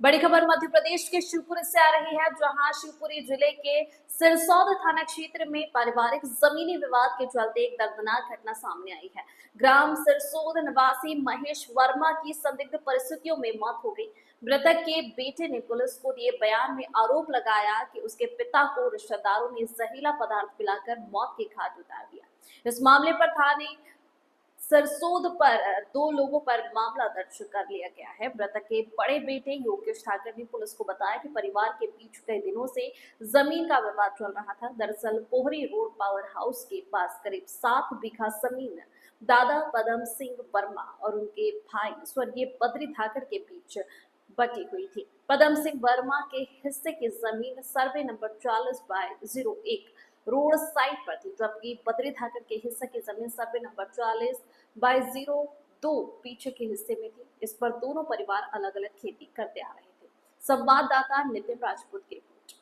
बड़ी खबर मध्य प्रदेश के शिवपुरी से आ रही है, जहां शिवपुरी जिले के सिरसौद थाना क्षेत्र में पारिवारिक जमीनी विवाद के चलते एक दर्दनाक घटना सामने आई है। ग्राम सिरसौद निवासी महेश वर्मा की संदिग्ध परिस्थितियों में मौत हो गई। मृतक के बेटे ने पुलिस को दिए बयान में आरोप लगाया कि उसके पिता को रिश्तेदारों ने जहरीला पदार्थ पिलाकर मौत के घाट उतार दिया। इस मामले पर थाने सिरसौद पर 2 लोगों पर मामला दर्ज कर लिया गया है। मृतक के बड़े बेटे योगेश ठाकर ने पुलिस को बताया कि परिवार के बीच कई दिनों से जमीन का विवाद चल रहा था। दरअसल पोहरी रोड पावर हाउस के पास करीब 7 बीघा जमीन दादा पदम सिंह वर्मा और उनके भाई स्वर्गीय बद्री ठाकर के बीच बटी हुई थी। पदम सिंह वर्मा के हिस्से की जमीन सर्वे नंबर 40/01 रोड साइड पर थी, जबकि बद्री ठाकर के हिस्से की जमीन सर्वे नंबर 40/02 पीछे के हिस्से में थी। इस पर दोनों परिवार अलग अलग खेती करते आ रहे थे। संवाददाता नितिन राजपूत की रिपोर्ट।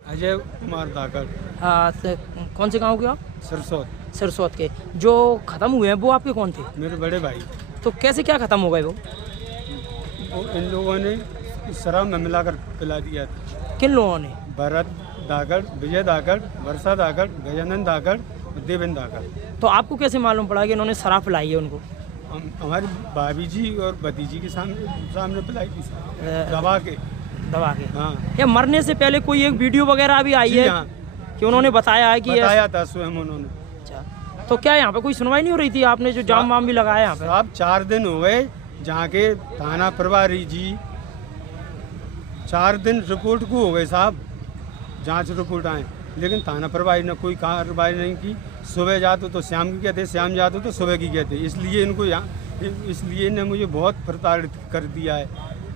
अजय कुमार धाकर। कौन से गांव के आप? सिरसौद के। जो खत्म हुए हैं वो आपके कौन थे? मेरे बड़े भाई। तो कैसे क्या खत्म हो गए वो? इन लोगों ने शराब में मिलाकर पिला दिया था। किन लोगों ने? भरत धाकर, विजय धाकर, वर्षा धाकर, गजानंद धाकर और देवेंद्र धाकर। तो आपको कैसे मालूम पड़ा कि इन्होंने शराब पिलाई है उनको? हमारी भाभी जी और भतीजी के सामने पिलाई थी, दबा के। हाँ। या मरने से पहले कोई एक वीडियो वगैरह भी आई है? हाँ। कि उन्होंने बताया है कि बताया था स्वयं उन्होंने। अच्छा, तो क्या यहाँ पे कोई सुनवाई नहीं हो रही थी? आपने जो जाम वाम भी लगाया यहाँ पे? साहब 4 दिन हो गए, जहाँ के थाना प्रभारी जी 4 दिन रिपोर्ट को हो गए साहब, जांच रिपोर्ट आए, लेकिन थाना प्रभारी ने कोई कार्रवाई नहीं की। सुबह जाते तो शाम की कहते, शाम जाते तो सुबह की कहते। इसलिए इन्हें मुझे बहुत प्रताड़ित कर दिया है।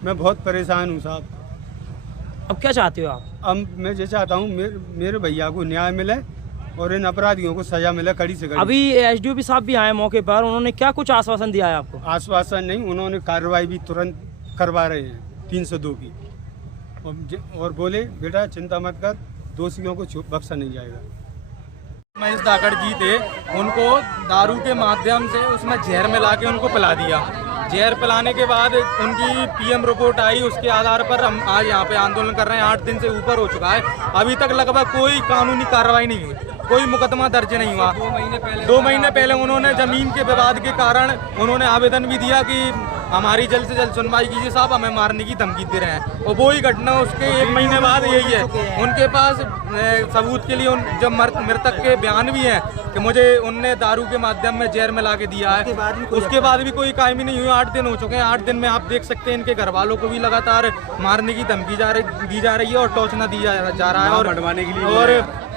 मैं बहुत परेशान हूँ साहब। अब क्या चाहते हो आप? अब मैं ये चाहता हूँ मेरे भैया को न्याय मिले और इन अपराधियों को सजा मिले, कड़ी से कड़ी। अभी एसडीओपी साहब भी आए मौके पर, उन्होंने क्या कुछ आश्वासन दिया है आपको? आश्वासन नहीं, उन्होंने कार्रवाई भी तुरंत करवा रहे हैं 302 की, और बोले बेटा चिंता मत कर, दोषियों को बख्शा नहीं जाएगा। महेश धाकड़ जी थे, उनको दारू के माध्यम से उसमें जहर मिला के उनको पिला दिया। जहर पिलाने के बाद उनकी पीएम रिपोर्ट आई, उसके आधार पर हम आज यहाँ पे आंदोलन कर रहे हैं। 8 दिन से ऊपर हो चुका है, अभी तक लगभग कोई कानूनी कार्रवाई नहीं हुई, कोई मुकदमा दर्ज नहीं हुआ। 2 महीने पहले उन्होंने जमीन के विवाद के कारण उन्होंने आवेदन भी दिया कि हमारी जल्द से जल्द सुनवाई कीजिए साहब, हमें मारने की धमकी दे रहे हैं। और वो ही घटना उसके 1 महीने बाद यही है। उनके पास सबूत के लिए जब मृतक के बयान भी हैं कि मुझे उनने दारू के माध्यम में जहर मिला के दिया है, उसके बाद भी कोई कायमी नहीं हुई। 8 दिन हो चुके हैं। 8 दिन में आप देख सकते हैं इनके घर वालों को भी लगातार मारने की धमकी दी जा रही है और टॉर्चर दिया जा रहा है। और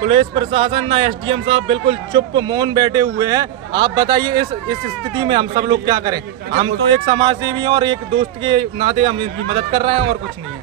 पुलिस प्रशासन ना एसडीएम साहब बिल्कुल चुप मौन बैठे हुए हैं। आप बताइए इस स्थिति में हम सब लोग क्या करें? हम तो एक समाज सेवी हैं और एक दोस्त के नाते हम इनकी मदद कर रहे हैं और कुछ नहीं है।